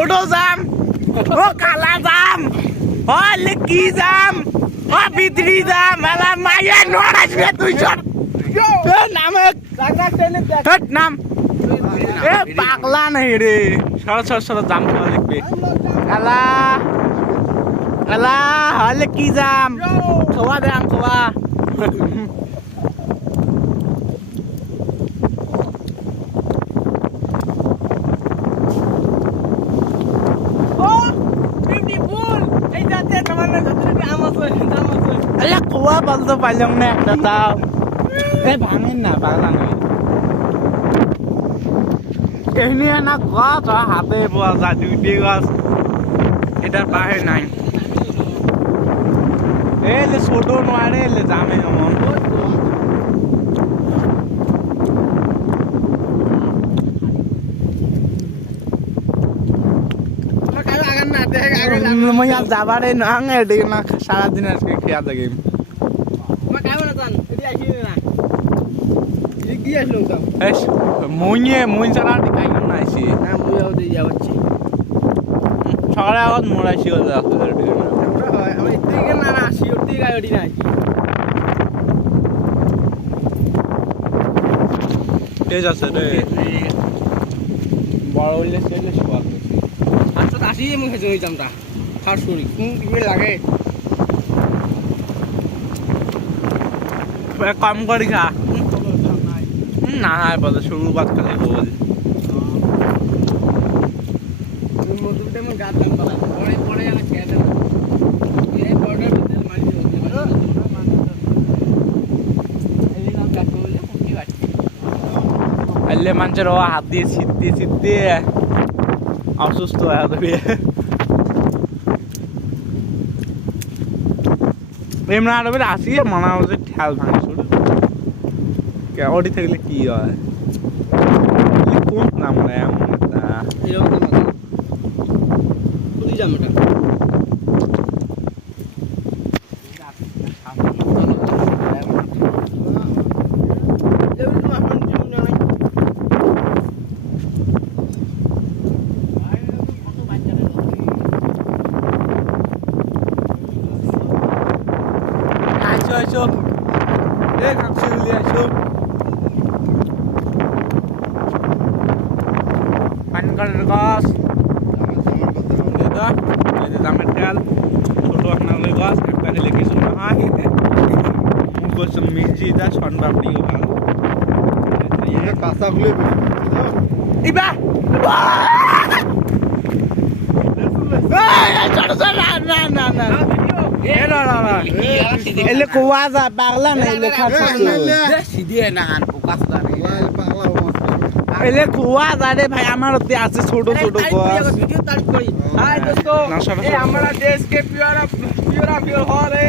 ছোট জাম ও কালা জাম হলে কি জাম ও বিদ্রি জাম মেলা মাইয়া নোট আসবে তুই চল নামে নাম এ পাগলা নেই রে সর জাম খাওয়া লিখবে কালা কালা হলে কি জাম খাওয়া দাম খাওয়া কুয়া বলতে পারলাম না একটা তাও এ ভাঙেন না পাগলা নয় এমনি না গাছ হাতে পাওয়া যায় দুইটি গাছ এটার পাহে নাই এলে ছোট নোয়ারে এলে জামে এমন যাবারে না সারাদিন আজকে খেয়া থাকে মই ছাড়া না আইসি সকালে আগত মরাইছি তেজ আছে রে বড় হইলে সেলে সোয়াদ আচ্ছা আসি মই হেজে যাম তা ফার্স্ট করি ইমে লাগে কম করি খা না বলে শুরু বাদ খালি বল মধুটা মন গাত দাম বলা পরে পরে আমি খেয়ে দেব এই বর্ডার ভিতরে মারি দেব এই নাম কাট করলে মুক্তি বাড়ছে আল্লে মানুষের হাত দিয়ে ছিটতে অসুস্থ হয়ে যাবে এমন আরো বেলা আসি মনে হচ্ছে ঠেল ভাঙে শুরু ওটি থাকলে কি হয় কোন নাম এমন একটা এরকম খুলি যাম এটা আইসো এ কাকু লিয়ে আইসো পানি কাটার গাছ দামের তেল ছোট আপনার গাছ একটা হলে কিছু না হয় বলছো মির্জি দা সন বাপড়িও ভালো কাঁচাগুলো ইবা না এলে কুয়া যা পাগলা না এলে সিধে না আন পোকাস এলে কুয়া যা রে ভাই আমার ওতে আছে ছোট ছোট গাছ ভিডিও তারিখ করি हाय दोस्तों ये हमारा देश के प्योरा हो रहे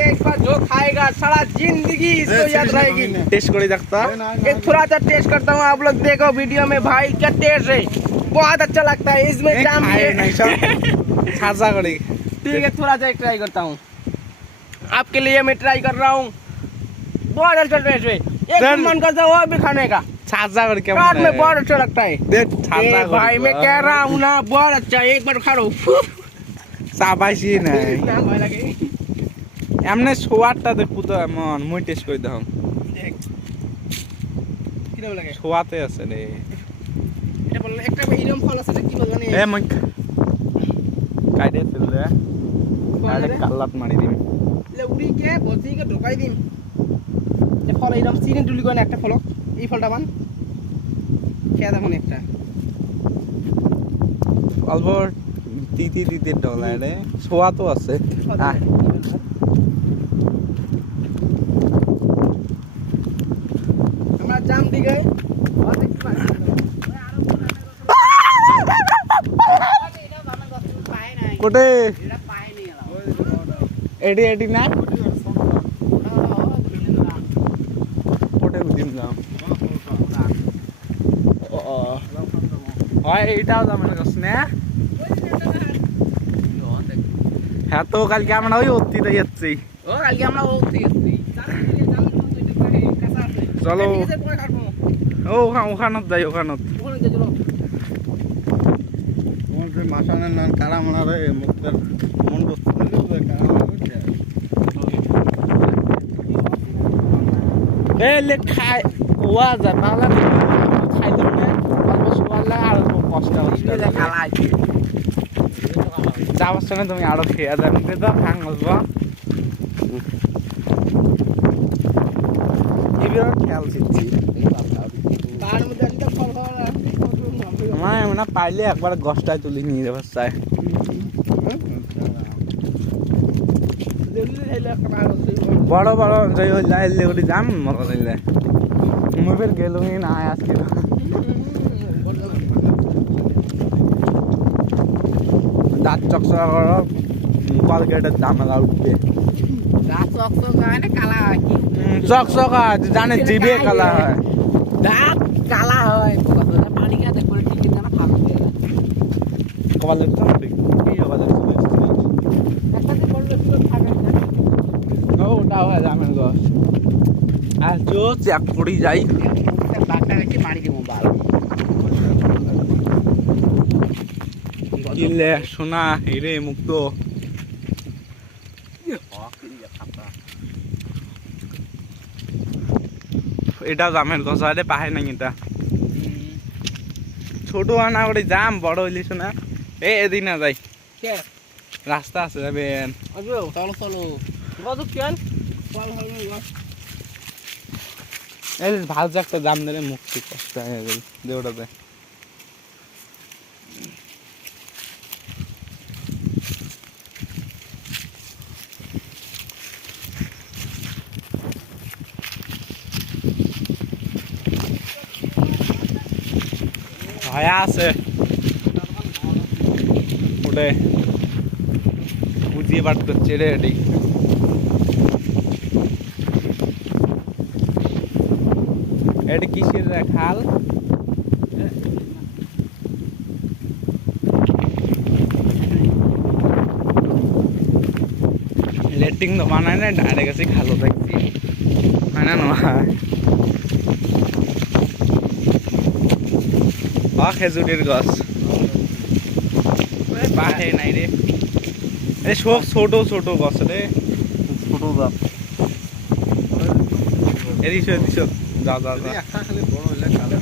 एक बार जो खाएगा सारा जिंदगी इसको याद रहेगी टेस्ट करी देखता एक थोड़ा सा टेस्ट करता हूँ आप लोग देखो वीडियो में भाई क्या टेस्ट है बहुत अच्छा लगता है इसमें जाम खासा करी ठीक है थोड़ा सा ट्राई करता हूँ आपके लिए मैं ट्राई कर रहा हूँ बहुत अच्छा टेस्ट है एक मन करता है वो भी खाने का छाजा करके में बहुत अच्छा लगता है भाई मैं कह रहा हूँ ना बहुत अच्छा एक बार खा लो शाबाशी नहीं এমনে সোয়াদটা দেখু তো এমন মই টেস্ট করে দাও কি দাও লাগে সোয়াতে আছে রে এটা বললে একটা এরকম ফল আছে কি বল জানি এ মই কাইদে ফেললে আরে কাল্লাত মারি দিম লে উড়ি কে বসি কে ঢোকাই দিম এ ফল এরকম সিরিন টুলি কোন একটা ফল এই ফলটা বান খেয়া দেখুন একটা অল্প দিতে ডলা রে সোয়া তো আছে আমরা জাম দিকে কোটে এডি এডি না কোটে দিম যাম হয় এটাও জামার কাছ না হ্যাঁ তো কালকে আমরা ওই অতিতে যাচ্ছি ও কালকে আমরা অতি যাচ্ছি চলো ও ওখানে যাই ওখানে মাসানের নান কারা মারা মুখের মন করতে কারা এলে খাই ওয়া যা পালা খাই দিল না অল্প সকালে আর কষ্ট হচ্ছে যাওয়ার সময় তুমি আরো খেয়ে যাবে তো ভাঙব এবার খেয়াল শিখছি আমার এমন পাইলে একবার গছটায় তুলে নিয়ে যাবার চাই বড় বড় যাই লাইলে ওটি যাম মজা লাইলে মুভের গেলুই না আজকে দাঁত চকচকা করো কলগেটের দামেলা উঠবে দাঁত চকচকা হয় না কালা হয় কি চকচকা জানে জিভে কালা হয় দাঁত কালা হয় পানি খাতে করে ঠিক না ভালো হয়ে যায় কপালের তো ঠিক কি কপালের একসাথে বললে পুরো থাকে ও ওটা হয় জামের গছ আর চো চেক করি যাই বাঘটা গেছে মারি দিব ভালো কিলে সোনা হিরে মুক্ত এটা জামের গছ আরে পাহে না এটা ছোট আনা করে যাম বড় হইলি সোনা এদিন না যাই কে রাস্তা আছে যাবেন চলো চলো কত কেন ফল হল এই ভালো একটা দাম দিলে মুক্তি কষ্ট হয়ে গেল দেওটাতে ভায়া আছে ওটা বুঝিয়ে বার করছে রে এটি এটা কিসের খাল লেটিং তো বানায় না ডাইরেক্ট আছে খালো দেখছি হয় না নয় খেজুরের গাছ বাহে নাই রে এই সব ছোট ছোট গাছ রে ছোট গাছ এদিক যা যা যা একটা খালি বড় হইলে কালে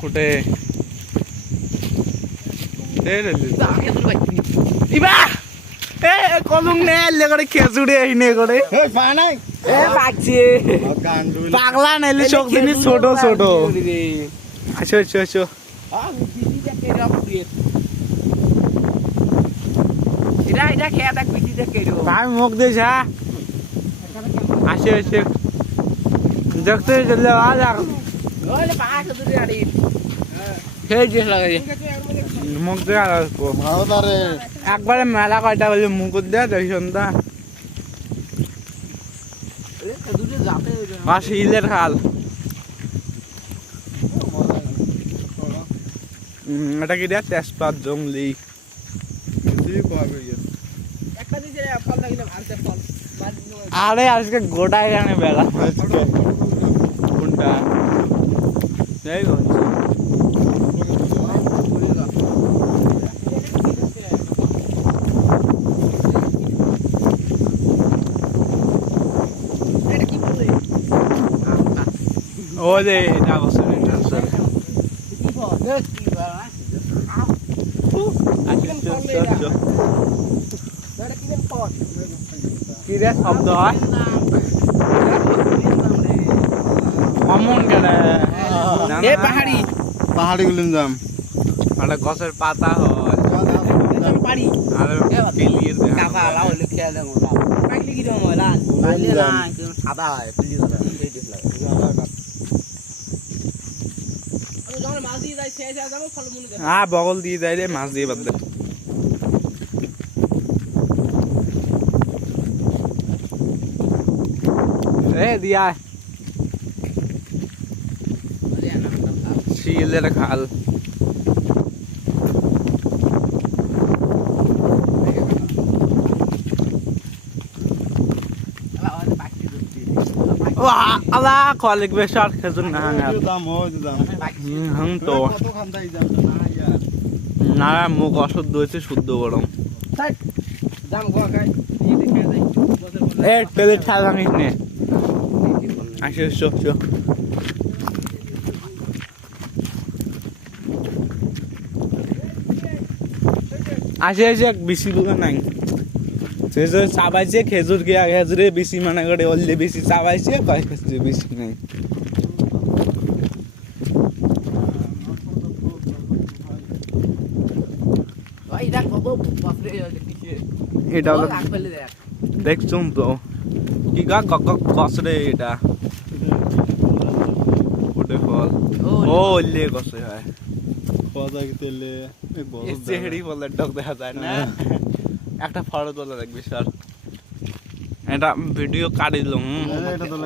কুটে ইবা এ কলুং নে লে করে খেজুরে আইনে করে এই পা নাই এ বাগছে গান্ডুল পাগলা নাইলে সব জিনিস ছোট ছোট আসো আসো আসো এটা খেয়ে দেখ বিচি দেখে ভাই মুখ দিস হ্যাঁ আসো আসো দেখতে চলে আজ ওইলে পাহাড় দুটো আড়ি খেয়ে দিস লাগে মুখ দিয়ে আর আসবো ভালো তারে একবারে মেলা কয়টা বলে মুখ দিয়ে দেখুন তা দুটো যাতে আর শিলের খাল এটা কি দেয়া তেজপাত জঙ্গলি একটা দিছে ফল লাগিলে ভালতে ফল আরে আজকে গোটা এখানে বেলা আজকে কোনটা যাই গো ও যে এটা বসে কি রে শব্দ হয় অমন গেলে পাহাড়ি পাহাড়ি গুলিম যাম একটা গাছের পাতা হয় পাহাড়ি আর পিলির কাকা লাও লিখিয়া দেব লাও পাইলি কি দেব লাল পাইলি না সাদা হয় পিলি সাদা এই দিস লাগে আমি যখন মাছ দিয়ে যাই শেষ হয়ে যাবো ফল মনে হ্যাঁ বগল দিয়ে যায় রে মাছ দিয়ে বাদ দে এ দিয়া শিলের খাল ও আলা কলিক বেশার খেজুর না হাঙ্গা দাম হয় দাম হুম তো কত খান্দাই দাম না ইয়ার না মুখ অশুদ্ধ হয়েছে শুদ্ধ গরম দাম গোয়া খাই এই দেখে যাই এ তেলে ঠাল ভাঙিস নে আসে শো শো আসে আসে বেশি দূরে নাই সে চাবাইছে খেজুর গিয়া খেজুরে বেশি মানে করে অললে বেশি চাবাইছে কয় খেজুরে বেশি নাই ভাই দেখ বাবু বাপরে দেখি এটা হলো রাখ ফেলে দেখ দেখছুন তো কি গা গছ রে এটা ওটা ফল ও অললে গছে হয় কথা কি তেলে এই বড় চেহারি ফলের টক দেখা যায় না একটা ফল তোলা দেখবি স্যার এটা ভিডিও কাটিলাম এটা তো